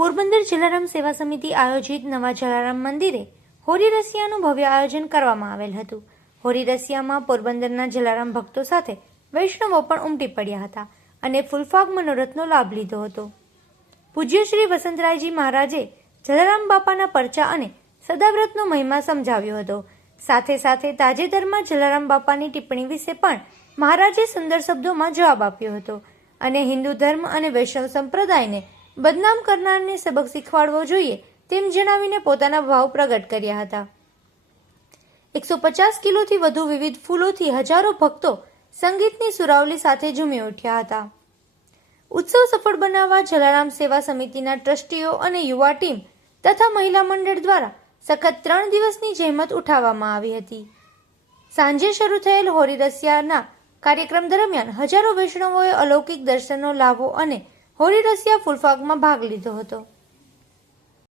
પોરબંદર જલારામ સેવા સમિતિ આયોજિત નવા જલારામ મંદિરે હોળી રસિયાનું ભવ્ય આયોજન કરવામાં આવેલ હતું. હોળી રસિયામાં પોરબંદરના જલારામ ભક્તો સાથે વૈષ્ણવો પણ ઉમટી પડ્યા હતા અને ફૂલફાગ મનોરથનો લાભ લીધો હતો. પૂજ્ય શ્રી વસંતરાયજી મહારાજે જલારામ બાપાના પરચા અને સદાવ્રતનો મહિમા સમજાવ્યો હતો. સાથે સાથે તાજેતરમાં જલારામ બાપાની ટિપ્પણી વિશે પણ મહારાજે સુંદર શબ્દોમાં જવાબ આપ્યો હતો અને હિન્દુ ધર્મ અને વૈષ્ણવ સંપ્રદાયને બદનામ કરનારને સબક શીખવાડવો જોઈએ તેમ જણાવીને પોતાના ભાવ પ્રગટ કર્યા હતા. 150 કિલોથી વધુ વિવિધ ફૂલોથી હજારો ભક્તો સંગીતની સુરાવલી સાથે ઝૂમી ઉઠ્યા હતા. ઉત્સવ સફળ બનાવવા જલારામ સેવા સમિતિના ટ્રસ્ટીઓ અને યુવા ટીમ તથા મહિલા મંડળ દ્વારા સખત 3 દિવસની જહેમત ઉઠાવવામાં આવી હતી. સાંજે શરૂ થયેલ હોળી રસિયાના કાર્યક્રમ દરમિયાન હજારો વૈષ્ણવોએ અલૌકિક દર્શનનો લાભો અને હોળી રસિયા ફૂલફાગમાં ભાગ લીધો હતો.